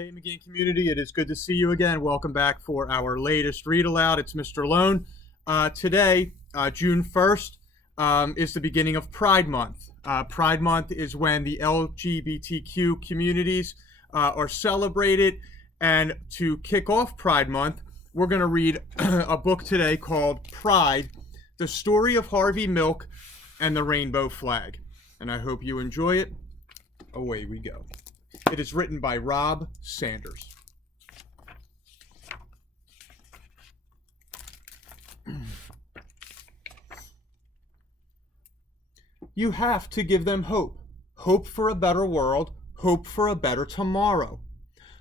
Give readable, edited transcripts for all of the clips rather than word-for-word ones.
Hey, McGinn community, it is good to see you again. Welcome back for our latest read aloud. It's Mr. Lohn. Today, June 1st, is the beginning of Pride Month. Pride Month is when the LGBTQ communities are celebrated. And to kick off Pride Month, we're going to read a book today called Pride, The Story of Harvey Milk and the Rainbow Flag. And I hope you enjoy it. Away we go. It is written by Rob Sanders. You have to give them hope. Hope for a better world. Hope for a better tomorrow.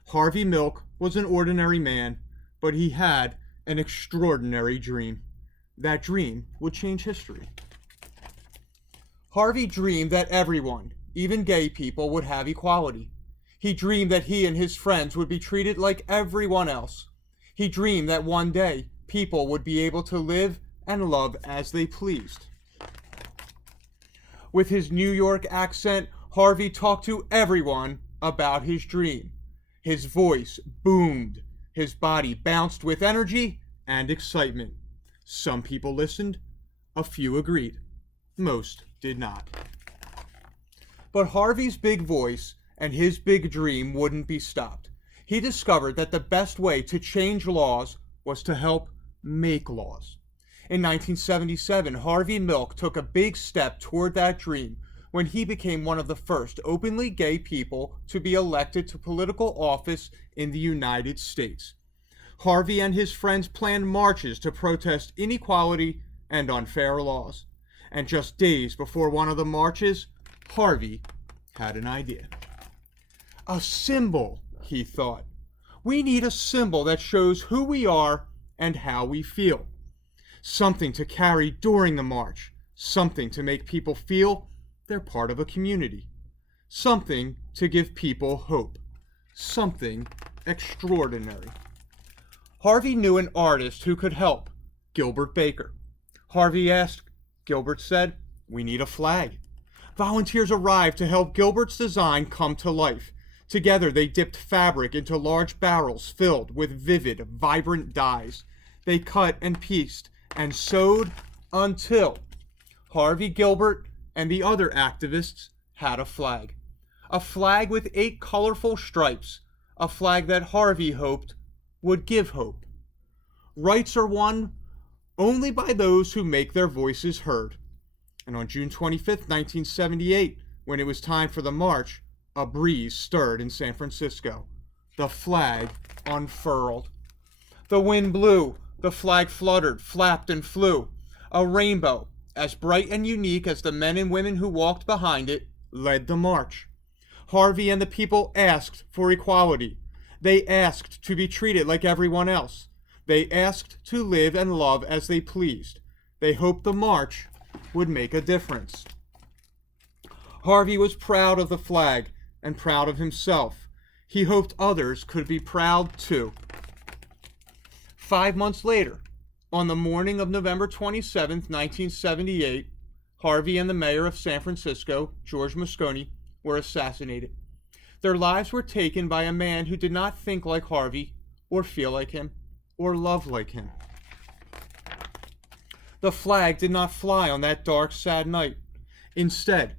Harvey Milk was an ordinary man, but he had an extraordinary dream. That dream would change history. Harvey dreamed that everyone, even gay people, would have equality. He dreamed that he and his friends would be treated like everyone else. He dreamed that one day people would be able to live and love as they pleased. With his New York accent, Harvey talked to everyone about his dream. His voice boomed. His body bounced with energy and excitement. Some people listened. A few agreed. Most did not. But Harvey's big voice and his big dream wouldn't be stopped. He discovered that the best way to change laws was to help make laws. In 1977, Harvey Milk took a big step toward that dream when he became one of the first openly gay people to be elected to political office in the United States. Harvey and his friends planned marches to protest inequality and unfair laws. And just days before one of the marches, Harvey had an idea. A symbol, he thought. We need a symbol that shows who we are and how we feel. Something to carry during the march. Something to make people feel they're part of a community. Something to give people hope. Something extraordinary. Harvey knew an artist who could help, Gilbert Baker. Harvey asked. Gilbert said, "We need a flag." Volunteers arrived to help Gilbert's design come to life. Together, they dipped fabric into large barrels filled with vivid, vibrant dyes. They cut and pieced and sewed until Harvey, Gilbert, and the other activists had a flag. A flag with 8 colorful stripes. A flag that Harvey hoped would give hope. Rights are won only by those who make their voices heard. And on June 25th, 1978, when it was time for the march, a breeze stirred in San Francisco. The flag unfurled. The wind blew. The flag fluttered, flapped, and flew. A rainbow, as bright and unique as the men and women who walked behind it, led the march. Harvey and the people asked for equality. They asked to be treated like everyone else. They asked to live and love as they pleased. They hoped the march would make a difference. Harvey was proud of the flag and proud of himself. He hoped others could be proud too. 5 months later, on the morning of November 27th, 1978, Harvey and the mayor of San Francisco, George Moscone, were assassinated. Their lives were taken by a man who did not think like Harvey, or feel like him, or love like him. The flag did not fly on that dark, sad night. Instead,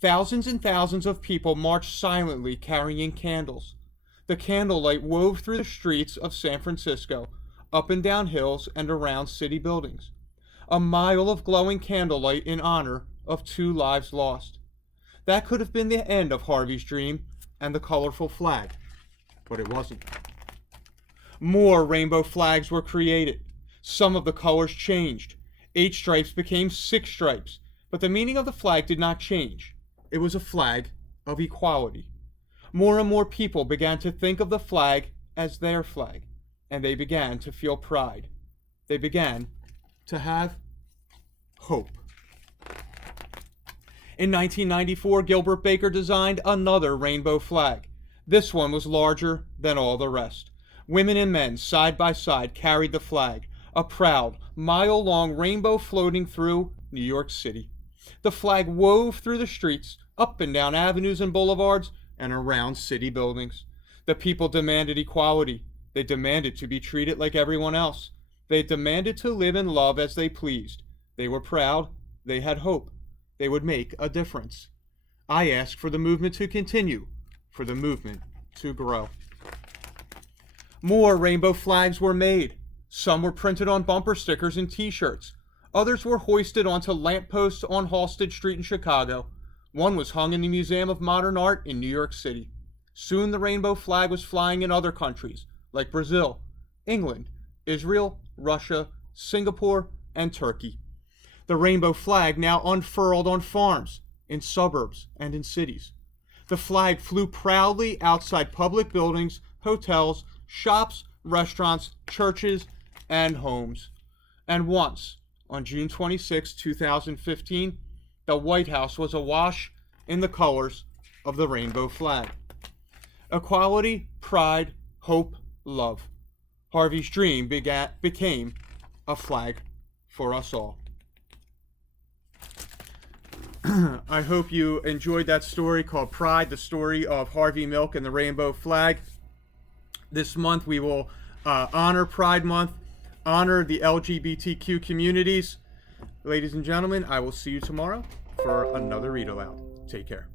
thousands and thousands of people marched silently carrying candles. The candlelight wove through the streets of San Francisco, up and down hills and around city buildings. A mile of glowing candlelight in honor of 2 lives lost. That could have been the end of Harvey's dream and the colorful flag, but it wasn't. More rainbow flags were created. Some of the colors changed. 8 stripes became 6 stripes, but the meaning of the flag did not change. It was a flag of equality. More and more people began to think of the flag as their flag, and they began to feel pride. They began to have hope. In 1994, Gilbert Baker designed another rainbow flag. This one was larger than all the rest. Women and men, side by side, carried the flag, a proud, mile-long rainbow floating through New York City. The flag wove through the streets, up and down avenues and boulevards, and around city buildings. The people demanded equality. They demanded to be treated like everyone else. They demanded to live and love as they pleased. They were proud. They had hope. They would make a difference. I ask for the movement to continue, for the movement to grow. More rainbow flags were made. Some were printed on bumper stickers and t-shirts. Others were hoisted onto lampposts on Halsted Street in Chicago. One was hung in the Museum of Modern Art in New York City. Soon the rainbow flag was flying in other countries, like Brazil, England, Israel, Russia, Singapore, and Turkey. The rainbow flag now unfurled on farms, in suburbs, and in cities. The flag flew proudly outside public buildings, hotels, shops, restaurants, churches, and homes. And once, on June 26, 2015, the White House was awash in the colors of the rainbow flag. Equality, pride, hope, love. Harvey's dream became a flag for us all. I hope you enjoyed that story called Pride, the story of Harvey Milk and the rainbow flag. This month we will honor Pride Month, honor the LGBTQ communities. Ladies and gentlemen, I will see you tomorrow for another read aloud. Take care.